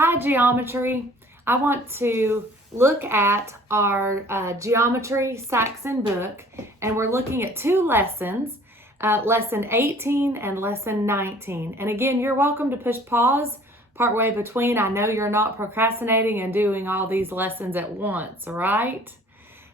Hi, geometry. I want to look at our geometry Saxon book, and we're looking at two lessons, lesson 18 and lesson 19. And again, you're welcome to push pause partway between. I know you're not procrastinating and doing all these lessons at once, right?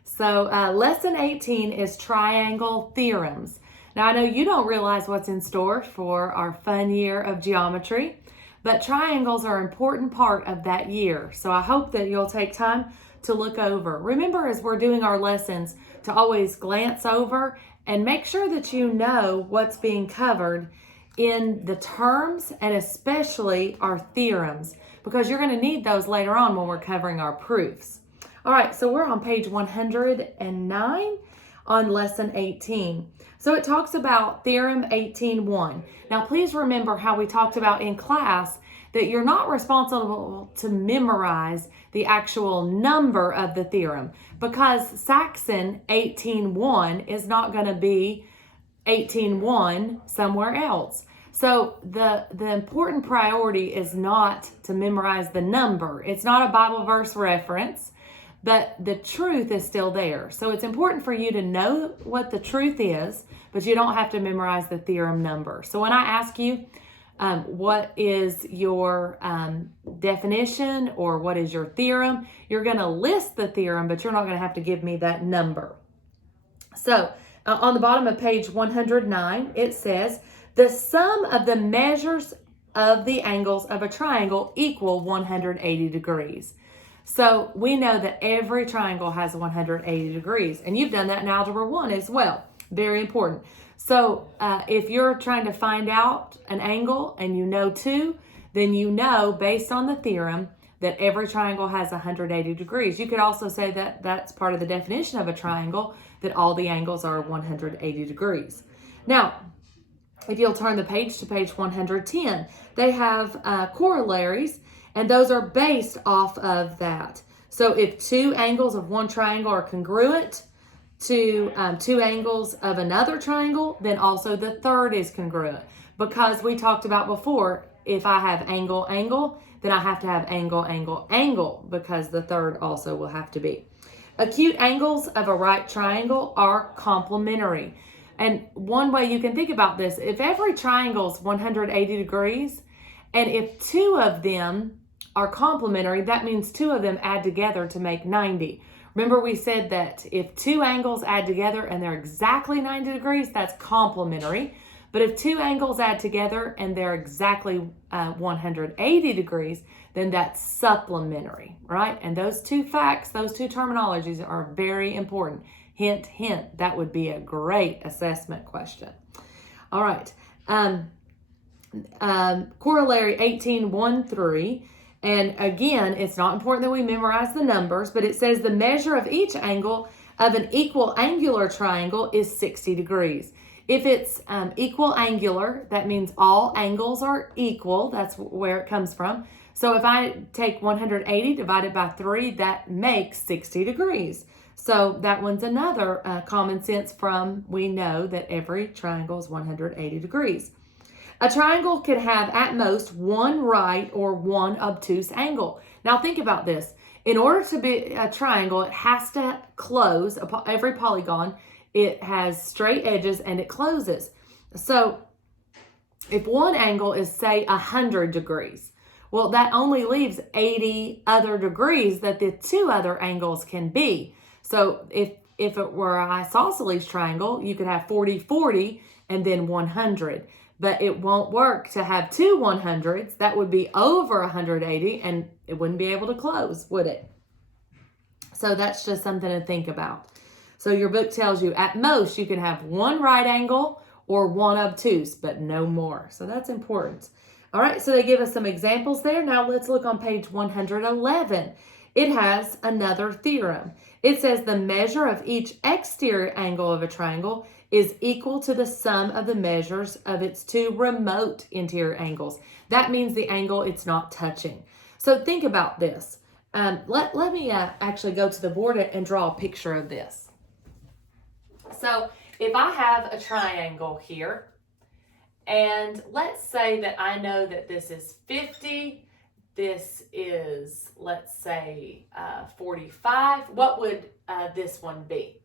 So lesson 18 is triangle theorems. Now I know you don't realize what's in store for our fun year of geometry, but triangles are an important part of that year. So I hope that you'll take time to look over. Remember, as we're doing our lessons, to always glance over and make sure that you know what's being covered in the terms and especially our theorems, because you're going to need those later on when we're covering our proofs. All right, so we're on page 109 on lesson 18. So it talks about theorem 18.1. Now please remember how we talked about in class that you're not responsible to memorize the actual number of the theorem, because Saxon 18.1 is not going to be 18.1 somewhere else. So the important priority is not to memorize the number. It's not a Bible verse reference, but the truth is still there. So it's important for you to know what the truth is, but you don't have to memorize the theorem number. So when I ask you, what is your definition or what is your theorem, you're going to list the theorem, but you're not going to have to give me that number. So on the bottom of page 109, it says, the sum of the measures of the angles of a triangle equal 180 degrees. So we know that every triangle has 180 degrees, and you've done that in Algebra 1 as well. Very important. So if you're trying to find out an angle and you know 2, then you know based on the theorem that every triangle has 180 degrees. You could also say that that's part of the definition of a triangle, that all the angles are 180 degrees. Now, if you'll turn the page to page 110, they have corollaries, and those are based off of that. So if two angles of one triangle are congruent to two angles of another triangle, then also the third is congruent. Because we talked about before, if I have angle, angle, then I have to have angle, angle, angle, because the third also will have to be. Acute angles of a right triangle are complementary. And one way you can think about this, if every triangle is 180 degrees, and if two of them are complementary, that means two of them add together to make 90. Remember we said that if two angles add together and they're exactly 90 degrees, that's complementary. But if two angles add together and they're exactly 180 degrees, then that's supplementary, right? And those two facts, those two terminologies are very important. Hint, hint, that would be a great assessment question. All right. Corollary 18.1.3. And again, it's not important that we memorize the numbers, but it says the measure of each angle of an equal angular triangle is 60 degrees. If it's equal angular, that means all angles are equal. That's where it comes from. So if I take 180 divided by 3, that makes 60 degrees. So that one's another common sense from, we know that every triangle is 180 degrees. A triangle can have at most one right or one obtuse angle. Now think about this. In order to be a triangle, it has to close. Every polygon, it has straight edges and it closes. So if one angle is, say, 100 degrees, well, that only leaves 80 other degrees that the two other angles can be. So if it were an isosceles triangle, you could have 40, 40, and then 100. But it won't work to have two 100s. That would be over 180, and it wouldn't be able to close, would it? So that's just something to think about. So your book tells you at most you can have one right angle or one obtuse, but no more. So that's important. All right, so they give us some examples there. Now let's look on page 111. It has another theorem. It says the measure of each exterior angle of a triangle is equal to the sum of the measures of its two remote interior angles. That means the angle it's not touching. So think about this. Let me actually go to the board and draw a picture of this. So if I have a triangle here, and let's say that I know that this is 50 this is, let's say, 45. What would this one be?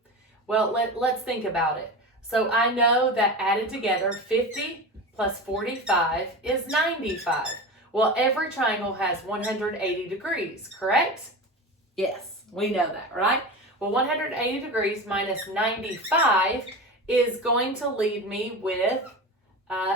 Well, let's think about it. So I know that added together, 50 plus 45 is 95. Well, every triangle has 180 degrees, correct? Yes, we know that, right? Well, 180 degrees minus 95 is going to leave me with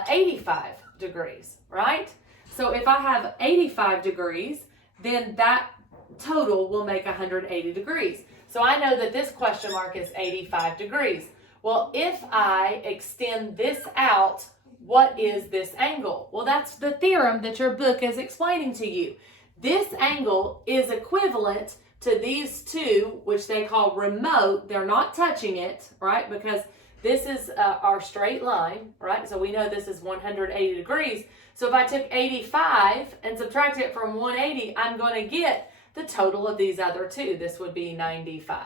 85 degrees, right? So if I have 85 degrees, then that total will make 180 degrees. So I know that this question mark is 85 degrees. Well, if I extend this out, what is this angle? Well, that's the theorem that your book is explaining to you. This angle is equivalent to these two, which they call remote. They're not touching it, right? Because this is our straight line, right? So we know this is 180 degrees. So if I took 85 and subtract it from 180, I'm going to get the total of these other two. This would be 95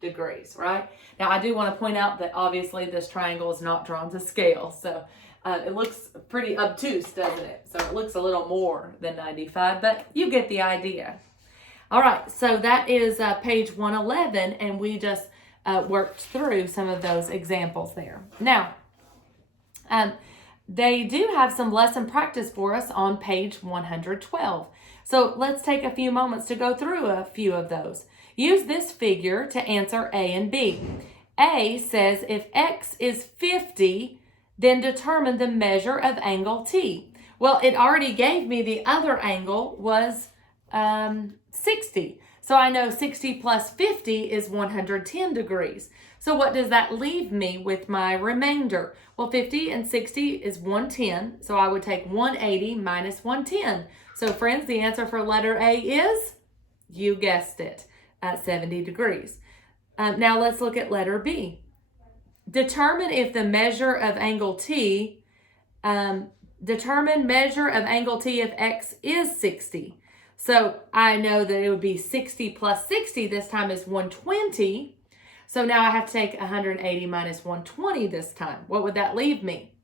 degrees, right? Now, I do want to point out that obviously this triangle is not drawn to scale. So it looks pretty obtuse, doesn't it? So it looks a little more than 95, but you get the idea. All right, so that is page 111, and we just worked through some of those examples there. Now, they do have some lesson practice for us on page 112. So let's take a few moments to go through a few of those. Use this figure to answer A and B. A says if X is 50, then determine the measure of angle T. Well, it already gave me the other angle was 60. So I know 60 plus 50 is 110 degrees. So what does that leave me with my remainder? Well, 50 and 60 is 110. So I would take 180 minus 110. So friends, the answer for letter A is, you guessed it, 70 degrees. Now let's look at letter B. Determine if the measure of angle T, determine measure of angle T if X is 60. So I know that it would be 60 plus 60 this time is 120. So now I have to take 180 minus 120 this time. What would that leave me?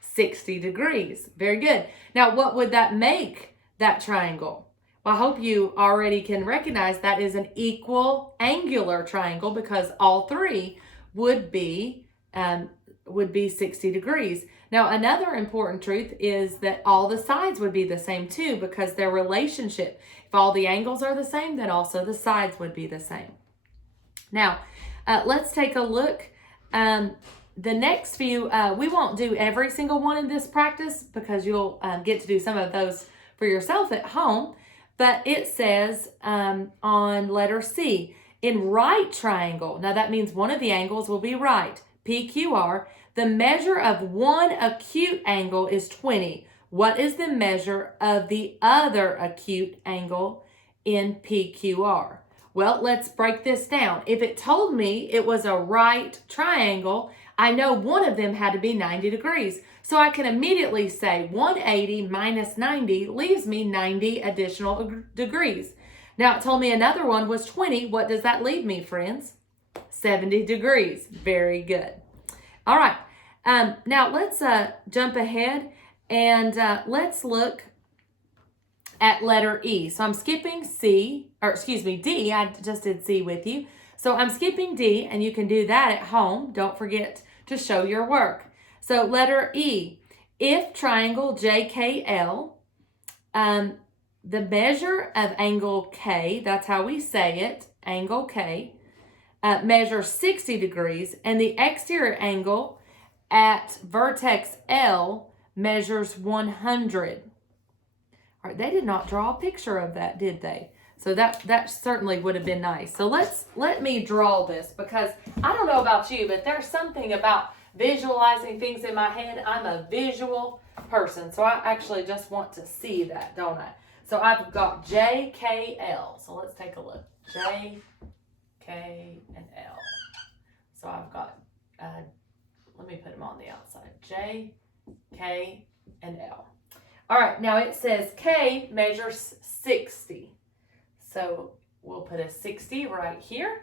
60 degrees. Very good. Now, what would that make that triangle? Well, I hope you already can recognize that is an equal angular triangle because all three would be 60 degrees. Now, another important truth is that all the sides would be the same too because their relationship. If all the angles are the same, then also the sides would be the same. Now, let's take a look. The next few, we won't do every single one in this practice because you'll get to do some of those for yourself at home. But it says on letter C, in right triangle, now that means one of the angles will be right, PQR, the measure of one acute angle is 20. What is the measure of the other acute angle in PQR? Well, let's break this down. If it told me it was a right triangle, I know one of them had to be 90 degrees. So I can immediately say 180 minus 90 leaves me 90 additional degrees. Now it told me another one was 20. What does that leave me, friends? 70 degrees. Very good. All right. Now let's jump ahead and let's look at letter E. So I'm skipping D. I just did C with you. So I'm skipping D, and you can do that at home. Don't forget to show your work. So letter E, if triangle JKL, the measure of angle K, that's how we say it, angle K, measures 60 degrees, and the exterior angle at vertex L measures 100. All right, they did not draw a picture of that, did they? So that certainly would have been nice. So let me draw this because I don't know about you, but there's something about visualizing things in my head. I'm a visual person, so I actually just want to see that, don't I? So I've got J, K, L. So let's take a look. J, K, and L. So I've got, let me put them on the outside. J, K, and L. All right, now it says K measures 60. So we'll put a 60 right here.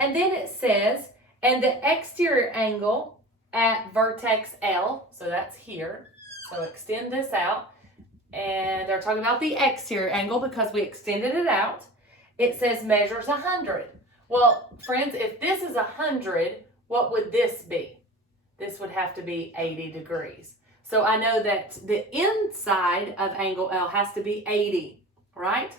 And then it says, and the exterior angle at vertex L, so that's here. So extend this out. and they're talking about the exterior angle because we extended it out. It says measures 100. Well, friends, if this is 100, what would this be? This would have to be 80 degrees. So I know that the inside of angle L has to be 80, right?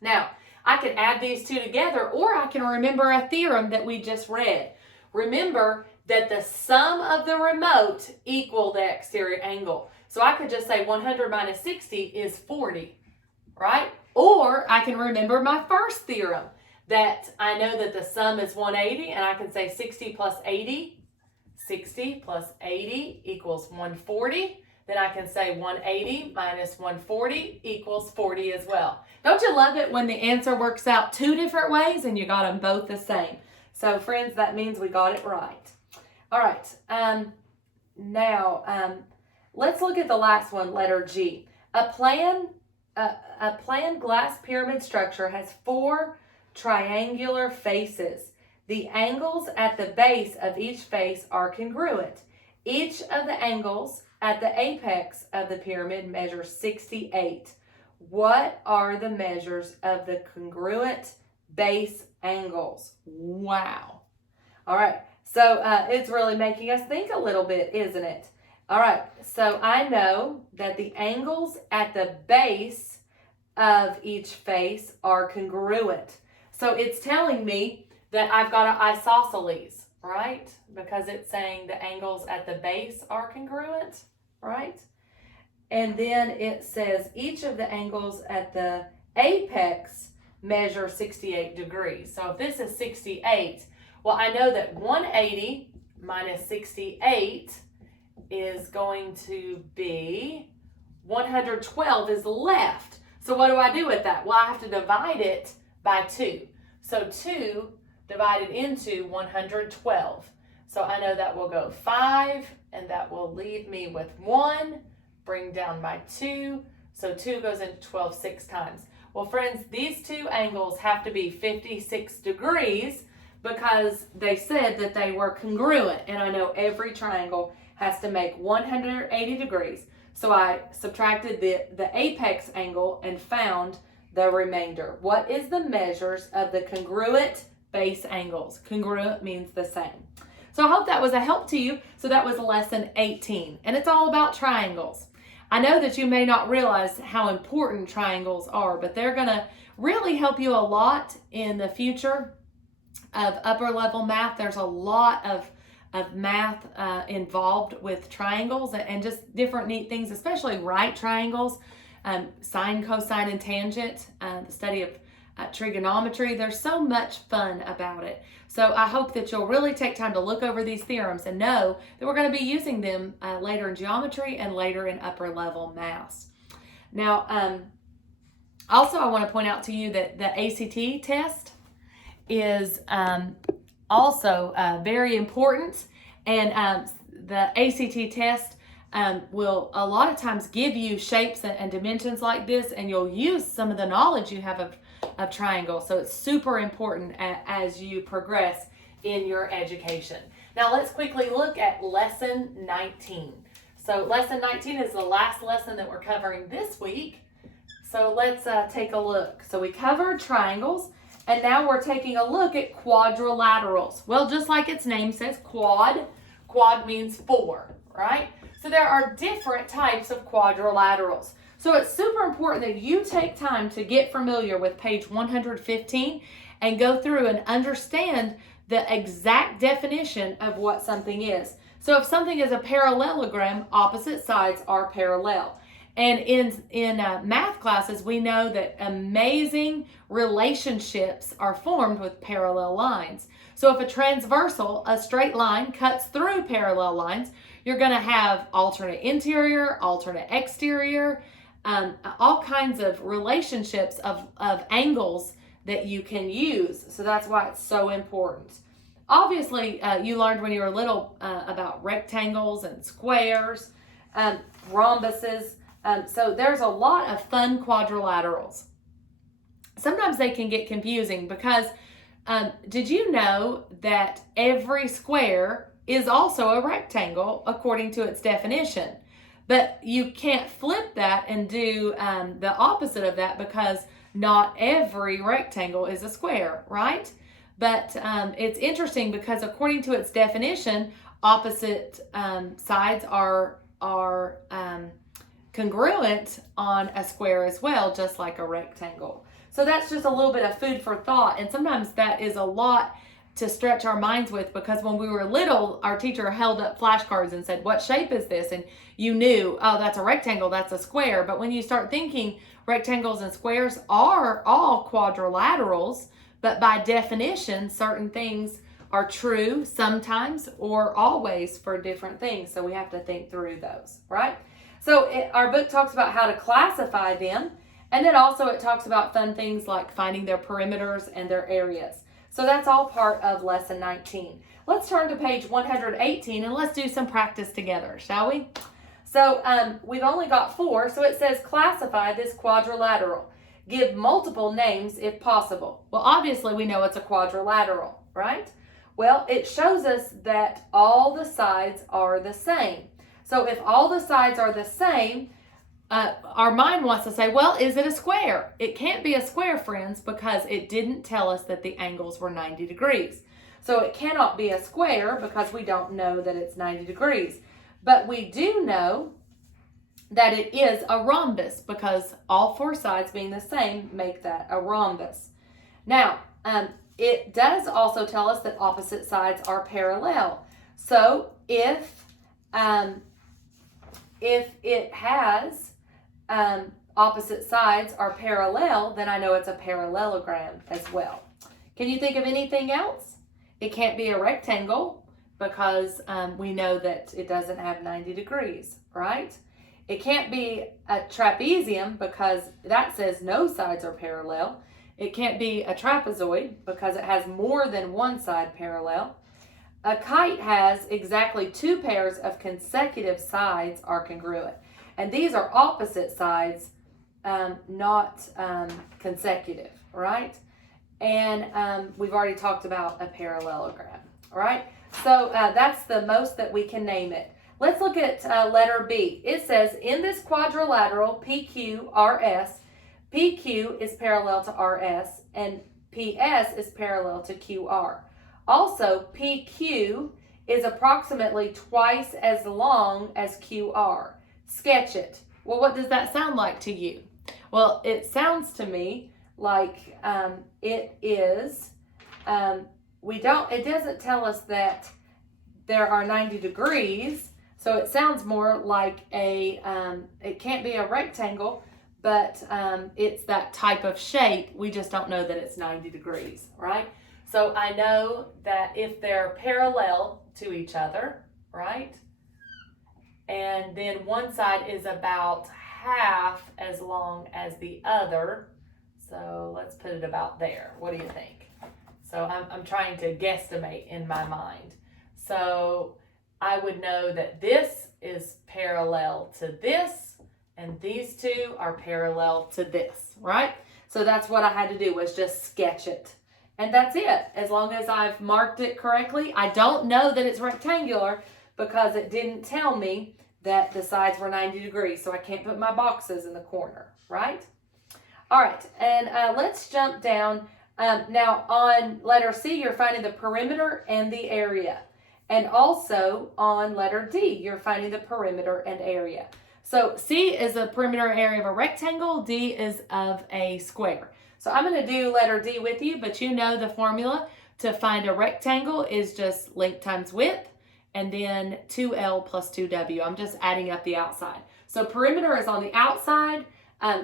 Now, I can add these two together, or I can remember a theorem that we just read. Remember that the sum of the remote equal the exterior angle. So I could just say 100 minus 60 is 40, right? Or I can remember my first theorem that I know that the sum is 180, and I can say 60 plus 80. 60 plus 80 equals 140. Then I can say 180 minus 140 equals 40 as well. Don't you love it when the answer works out two different ways and you got them both the same? So friends, that means we got it right. All right, now let's look at the last one, letter G. A planned glass pyramid structure has 4 triangular faces. The angles at the base of each face are congruent. Each of the angles at the apex of the pyramid measures 68. What are the measures of the congruent base angles? Wow. All right, so it's really making us think a little bit, isn't it? All right, so I know that the angles at the base of each face are congruent. So it's telling me that I've got an isosceles, right? Because it's saying the angles at the base are congruent, right? And then it says each of the angles at the apex measure 68 degrees. So if this is 68, well, I know that 180 minus 68 is going to be 112 is left. So what do I do with that? Well, I have to divide it by 2. So 2 divided into 112. So I know that will go 5, and that will leave me with 1, bring down my 2. So 2 goes into 12 6 times. Well, friends, these two angles have to be 56 degrees because they said that they were congruent. And I know every triangle has to make 180 degrees. So I subtracted the apex angle and found the remainder. What is the measures of the congruent base angles? Congruent means the same. So I hope that was a help to you. So that was lesson 18, and it's all about triangles. I know that you may not realize how important triangles are, but they're going to really help you a lot in the future of upper level math. There's a lot of math involved with triangles and just different neat things, especially right triangles, sine, cosine, and tangent, the study of trigonometry. There's so much fun about it. So I hope that you'll really take time to look over these theorems and know that we're going to be using them later in geometry and later in upper level maths. Now, also I want to point out to you that the ACT test is also very important, and the ACT test will a lot of times give you shapes and dimensions like this, and you'll use some of the knowledge you have of triangles. So it's super important as you progress in your education. Now let's quickly look at lesson 19. So lesson 19 is the last lesson that we're covering this week. So let's take a look. So we covered triangles, and now we're taking a look at quadrilaterals. Well, just like its name says, quad means 4, right? So there are different types of quadrilaterals. So it's super important that you take time to get familiar with page 115 and go through and understand the exact definition of what something is. So if something is a parallelogram, opposite sides are parallel. And in math classes, we know that amazing relationships are formed with parallel lines. So if a transversal, a straight line, cuts through parallel lines, you're going to have alternate interior, alternate exterior, all kinds of relationships of angles that you can use. So that's why it's so important. Obviously, you learned when you were little about rectangles and squares, rhombuses. So there's a lot of fun quadrilaterals. Sometimes they can get confusing because did you know that every square is also a rectangle according to its definition? But you can't flip that and do the opposite of that, because not every rectangle is a square, right? But it's interesting because according to its definition, opposite sides are congruent on a square as well, just like a rectangle. So that's just a little bit of food for thought, and sometimes that is a lot to stretch our minds with, because when we were little, our teacher held up flashcards and said, what shape is this? And you knew, oh, that's a rectangle, that's a square. But when you start thinking, rectangles and squares are all quadrilaterals, but by definition, certain things are true sometimes or always for different things. So we have to think through those, right? So our book talks about how to classify them, and then also it talks about fun things like finding their perimeters and their areas. So that's all part of lesson 19. Let's turn to page 118 and let's do some practice together, shall we? So we've only got 4, so it says classify this quadrilateral. Give multiple names if possible. Well, obviously we know it's a quadrilateral, right? Well, it shows us that all the sides are the same. So if all the sides are the same, our mind wants to say, well, is it a square? It can't be a square, friends, because it didn't tell us that the angles were 90 degrees. So it cannot be a square because we don't know that it's 90 degrees. But we do know that it is a rhombus, because all 4 sides being the same make that a rhombus. Now, it does also tell us that opposite sides are parallel. So if it has opposite sides are parallel, then I know it's a parallelogram as well. Can you think of anything else? It can't be a rectangle because we know that it doesn't have 90 degrees, right? It can't be a trapezium because that says no sides are parallel. It can't be a trapezoid because it has more than one side parallel. A kite has exactly 2 pairs of consecutive sides are congruent. And these are opposite sides, not consecutive, right? And we've already talked about a parallelogram, all right? So that's the most that we can name it. Let's look at letter B. It says, in this quadrilateral PQRS, PQ is parallel to RS, and PS is parallel to QR. Also, PQ is approximately twice as long as QR. Sketch it. Well, what does that sound like to you? Well, it sounds to me like it is, it doesn't tell us that there are 90 degrees, so it sounds more like it can't be a rectangle, but it's that type of shape. We just don't know that it's 90 degrees, right? So I know that if they're parallel to each other, right? And then one side is about half as long as the other. So let's put it about there. What do you think? So I'm trying to guesstimate in my mind. So I would know that this is parallel to this, and these 2 are parallel to this, right? So that's what I had to do, was just sketch it. And that's it. As long as I've marked it correctly, I don't know that it's rectangular because it didn't tell me that the sides were 90 degrees, so I can't put my boxes in the corner, right? All right, and let's jump down. Now on letter C, you're finding the perimeter and the area. And also on letter D, you're finding the perimeter and area. So C is a perimeter area of a rectangle, D is of a square. So I'm going to do letter D with you, but you know the formula to find a rectangle is just length times width, and then 2L plus 2W. I'm just adding up the outside. So perimeter is on the outside,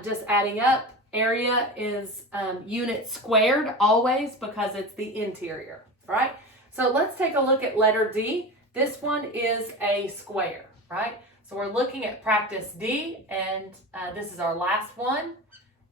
just adding up. Area is unit squared always because it's the interior, right? So let's take a look at letter D. This one is a square, right? So we're looking at practice D, and this is our last one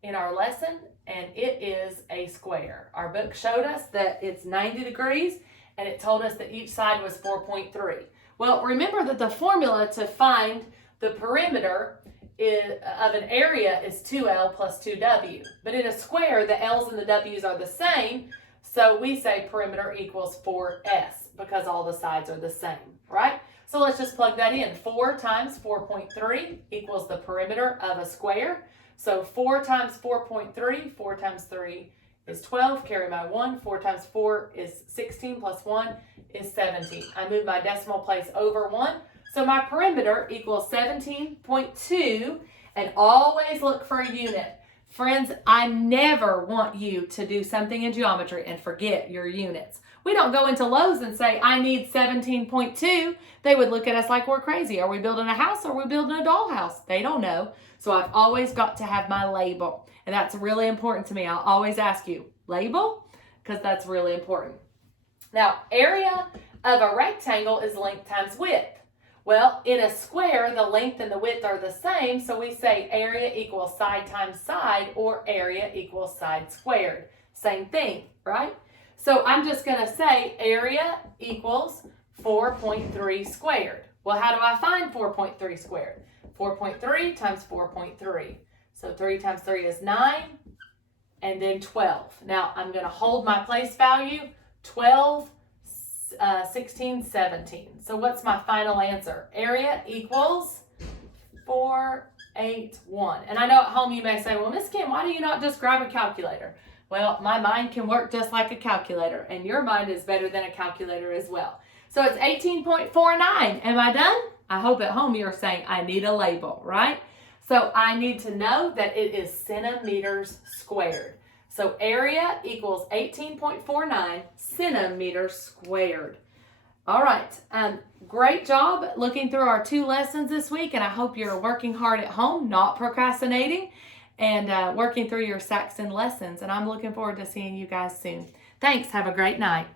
in our lesson, and it is a square. Our book showed us that it's 90 degrees, and it told us that each side was 4.3. Well, remember that the formula to find the perimeter of an area is 2L plus 2W. But in a square, the L's and the W's are the same, so we say perimeter equals 4S because all the sides are the same, right? So let's just plug that in. 4 times 4.3 equals the perimeter of a square. So 4 times 4.3, 4 times 3 is 12, carry my 1. 4 times 4 is 16 plus 1 is 17. I move my decimal place over 1. So my perimeter equals 17.2, and always look for a unit. Friends, I never want you to do something in geometry and forget your units. We don't go into Lowe's and say, I need 17.2. They would look at us like we're crazy. Are we building a house or are we building a dollhouse? They don't know. So I've always got to have my label. And that's really important to me. I'll always ask you, label? Because that's really important. Now, area of a rectangle is length times width. Well, in a square, the length and the width are the same, so we say area equals side times side, or area equals side squared. Same thing, right? So I'm just going to say area equals 4.3 squared. Well, how do I find 4.3 squared? 4.3 times 4.3. So 3 times 3 is 9, and then 12. Now, I'm going to hold my place value, 12, 16, 17. So what's my final answer? Area equals 481. And I know at home you may say, well, Miss Kim, why do you not just grab a calculator? Well, my mind can work just like a calculator, and your mind is better than a calculator as well. So it's 18.49. Am I done? I hope at home you're saying, I need a label, right? So I need to know that it is centimeters squared. So area equals 18.49 centimeters squared. All right, great job looking through our 2 lessons this week, and I hope you're working hard at home, not procrastinating, and working through your Saxon lessons. And I'm looking forward to seeing you guys soon. Thanks. Have a great night.